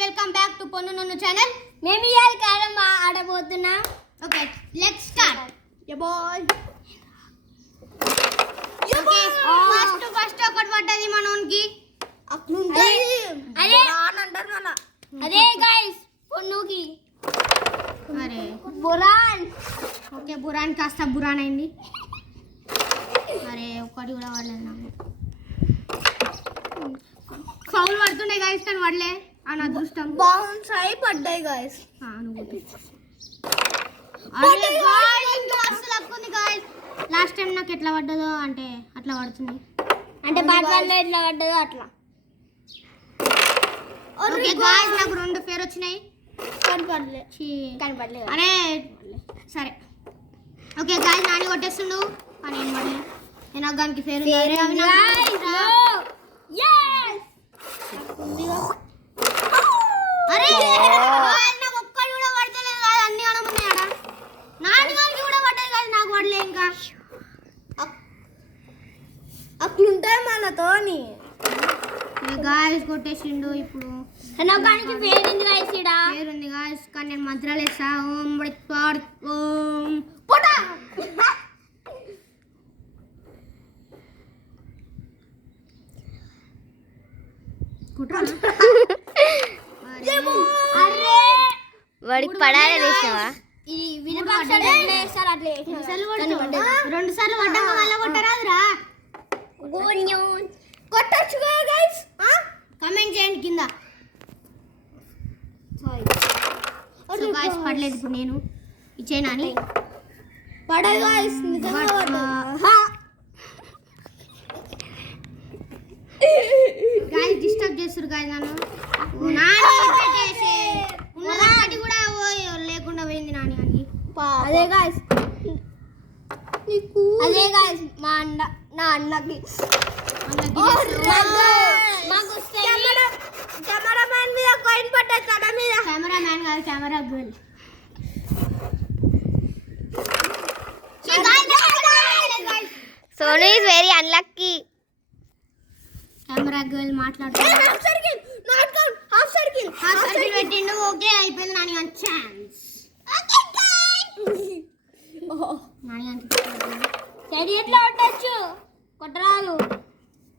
Welcome back to పొన్ను నన్ను channel. మేము ఇయాల కారం ఆడబోతున్నాం. Okay let's start. Yeah boy. Okay first ఒకటి పడ్డది మనోనికి. అదే అంటారు మన. అదే గైస్ పొన్నుకి. అరే బురాన్. ఓకే బురాన్ కాస్త బురాన్ అయింది. అరే ఒకటి కూడా పడలేదు నాకు. ఫౌల్ పడుతుండే గైస్ కానీ పడలే. అని అదృష్టం బౌన్స్ అయి పడ్డాయి గైస్. లాస్ట్ టైం నాకు ఎట్లా పడ్డదో అంటే అట్లా పడుతుంది. అంటే బాటల్లో ఎట్లా పడ్డదో అట్లా. ఓకే గాయ్స్ నాకు 2 పేరు వచ్చినాయి. కనపడలే. అరే సరే ఓకే గాయ్స్ నాని కొట్టేస్తుండు కానీ ఏం పడలే. నేను దానికి పేరు అరే నాకు ఒక్కటి కూడా పడతలేదు కాదు. అన్ని అనమున్నాయి ఆడ. నాని గారికి కూడా పడ్డది కాదు నాకు పడలే. ఇంకా అట్లుంటాయి మనతోని. గాయస్ కొట్టేసిండు. ఇప్పుడు నాకు పేరుంది గైస్. ఇడ పేరుంది గాయస్ కానీ నేను మంత్రాలు వేస్తా. ఓం బడిపాడ్ ఓం పోటా. వాడికి పడాలి వేసావా? ఇది వినపడ్డది. అట్లా 2 సార్లు పడ్డాక మళ్ళీ కొట్టరాదురా. కొట్టచ్చు గైస్. కమెంట్ చేయండి కింద. సో గాయ్స్ పడలేదు. ఇప్పుడు నేను ఇచ్చేనా అని పడదు గైస్. నిజంగా గాయ్స్ డిస్టర్బ్ చేస్తారు గాయ్స్ నన్ను. నాని పెట్టేసి ఉన్నది కూడా లేకుండా పోయింది నాని అని. అదే గైస్ అదే గైస్ మా అన్న నా అన్నకి కెమెరామ్యాన్ మీద కాయిన్ పడ్డది. తన మీద. కెమెరామ్యాన్ కాదు camera girl. Sonu is very unlucky. Camera girl మాట్లాడుతుంది. హాఫ్ సర్కిల్ పెట్టిండు. ఓకే అయిపోయింది నాని వన్ ఛాన్స్. నాని అంటే చెడి ఎట్లా ఉండొచ్చు కొట్టరాదు.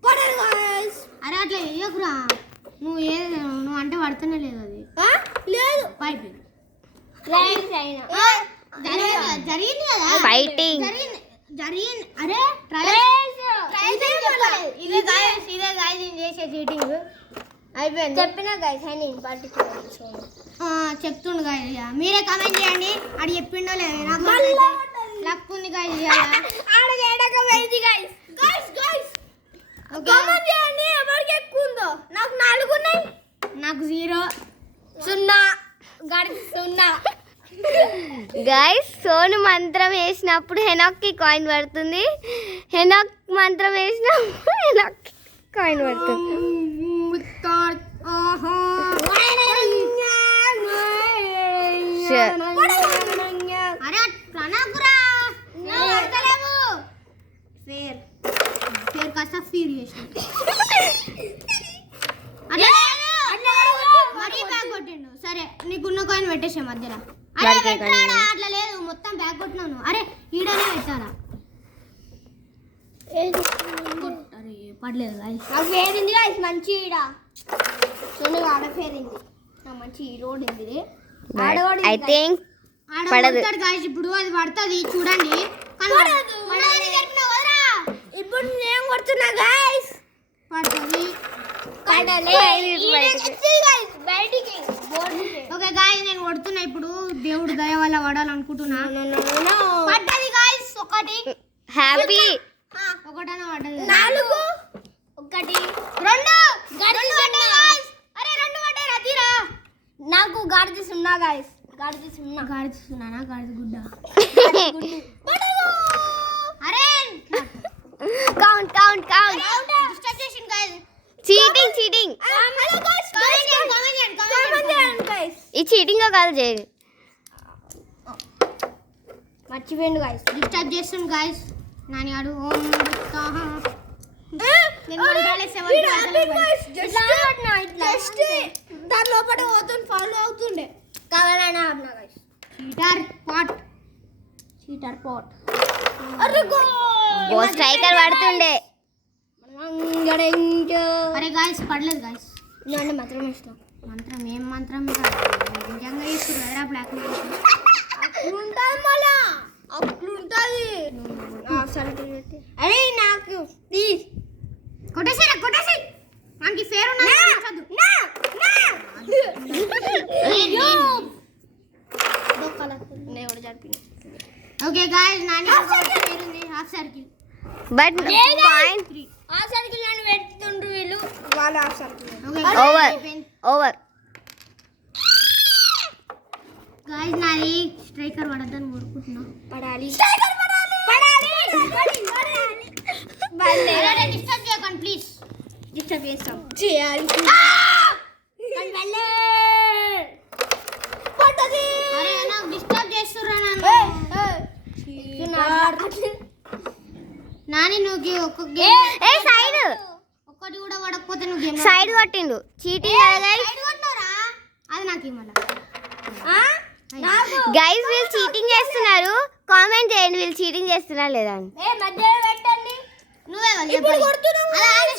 పడరు గైస్. అరే అట్లా వేయకురా. నువ్వు అంటే పడుతూనే లేదు. అది లేదు అయిపోయింది. జరిగింది కదా ఫైటింగ్ జరిగింది. అరే ఇదే గాయస్ చేసే చీటింగ్ అయిపోయింది. చెప్పిన గైస్ అని చెప్తుండు గాయస్. మీరే కమెంట్ చేయండి అది చెప్పిండో లేదు. నాకు లక్ ఉంది గాయస్. ఎవరికి ఎక్కువ ఉందో. నాకు 4 ఉన్నాయి. నాకు 0 0 గడిచి 0. గైస్ సోను మంత్రం వేసినప్పుడు హెనాక్కి కాయిన్ పడుతుంది. హెనాక్ మంత్రం వేసినప్పుడు హెనాక్కి కాయిన్ పడుతుంది. అరే ప్రణాకురా ఫేర్ ఫేర్ కాస్త ఫీర్ చేసిన. మరీ బ్యాగ్ కొట్టిండు. సరే నీకున్న కాయిన్ పెట్టేసే మధ్యలో. అరే పెట్టాడా అట్లా లేదు మొత్తం బ్యాగ్ కొట్టినాను. అరే ఈడనే పెట్టారా. అరే పడలేదు నాకు పేరింది గైస్ మంచి. ఈడ సోను ఆడ పేరింది మంచి. ఈ రోడ్ ఇది ఐ థింక్ పడదు గాయ్స్. ఇప్పుడు అది పడుతుంది చూడండి. ఇప్పుడు నేను కొడుతున్నా గైస్. పడుతుంది. ఓకే గాయ్స్ నేను కొడుతున్నా. ఇప్పుడు దేవుడు దయ వల్ల పడాలనుకుంటున్నా. పడ్డది గాయ్స్. ఒకటి హ్యాపీ. ఒకటనే పడ్డది. 4 1 2 పడ్డాయి. అరే 2 పడ్డాయి రతీరా. నాకు గాడిద 0 గైస్. గాడిద 0. గాడిస్తున్నానా గాడిద గుడ్డ. అరే కౌంట్ డిస్టర్బ్ చేసింది guys. Cheating hello guys comment చేయండి గైస్. ఈ చీటింగ్ కాదు చేయండి. మర్చిపోయిండు గైస్. డిస్టర్బ్ చేస్తుంది గాయ్స్. నాని ఆడు ఓం నేను మంత్రాలే 7 జస్ట్ సార్ లోపల పోతుండే ఫాలో అవుతుండే కావాలని ఆడినా గైస్ చీటర్ పాట్ అరే ఓ స్ట్రైకర్ పడుతుండే. అరే గాయస్ పడలేదు గాయస్. నేను మాత్రం ఇష్టం మంత్రం ఏం మంత్రం నిజంగా చేస్తారు కదరా బ్లాక్ అట్లుంటది మళ్ళా అట్లుంటది అరే నాకు ప్లీజ్ కొట్టేసి మనకి fair okay guys Nani fair ఉంది హాఫ్ సర్కిల్ బట్ పాయింట్ ఆ సర్కిల్ నన్ను పెడుతుండ్రు వీళ్ళు వాళ్ళ ఆ సర్కిల్ ఓకే ఓవర్ గాయస్ నాది స్ట్రైకర్ పడద్దని కోరుకుంటున్నా. పడాలి డిస్టర్బ్ చేయకండి ప్లీజ్. డిస్టర్బ్ చేస్తాం చేయాలి అరే నాకు డిస్టర్బ్ చేస్తుర్రా నాని నువ్వు ఒక్క గేమ్ ఏ సైడ్ ఒక్కటి కూడా పడకపోతే నువ్వు గేమ్ సైడ్ కొట్టిండు చీటింగ్ అది నాకు ఇవ్వాల. గైస్ వీళ్ళు చీటింగ్ చేస్తున్నారు. కామెంట్ చేయండి వీళ్ళు చీటింగ్ చేస్తున్నారా లేదా అని. మధ్యలో పెట్టండి నువ్వే ఇప్పుడు కొడుతున్నావు. అది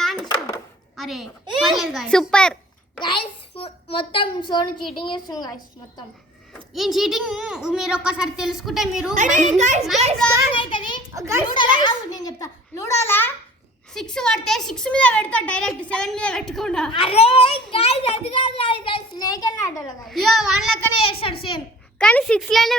ఆన్ ఇష్టం అరే పర్లేదు గాయస్. సూపర్ గైస్ మొత్తం సోను చీటింగ్ చేస్తుంది గైస్ మొత్తం ఈ చీటింగ్ మీరు ఒక్కసారి తెలుసుకుంటే మీరు అరే guys, నేను చెప్తా లూడోలా 6 పడితే 6 మీద పెడతా డైరెక్ట్ 7 మీద పెట్టకుండా. అరే గైస్ అది కాదు గైస్ స్నేక్ అండ్ ఆటలో గైస్ ఇయో వన్ లెక్కనే చేస్తాడు సేమ్ కానీ 6 లోనే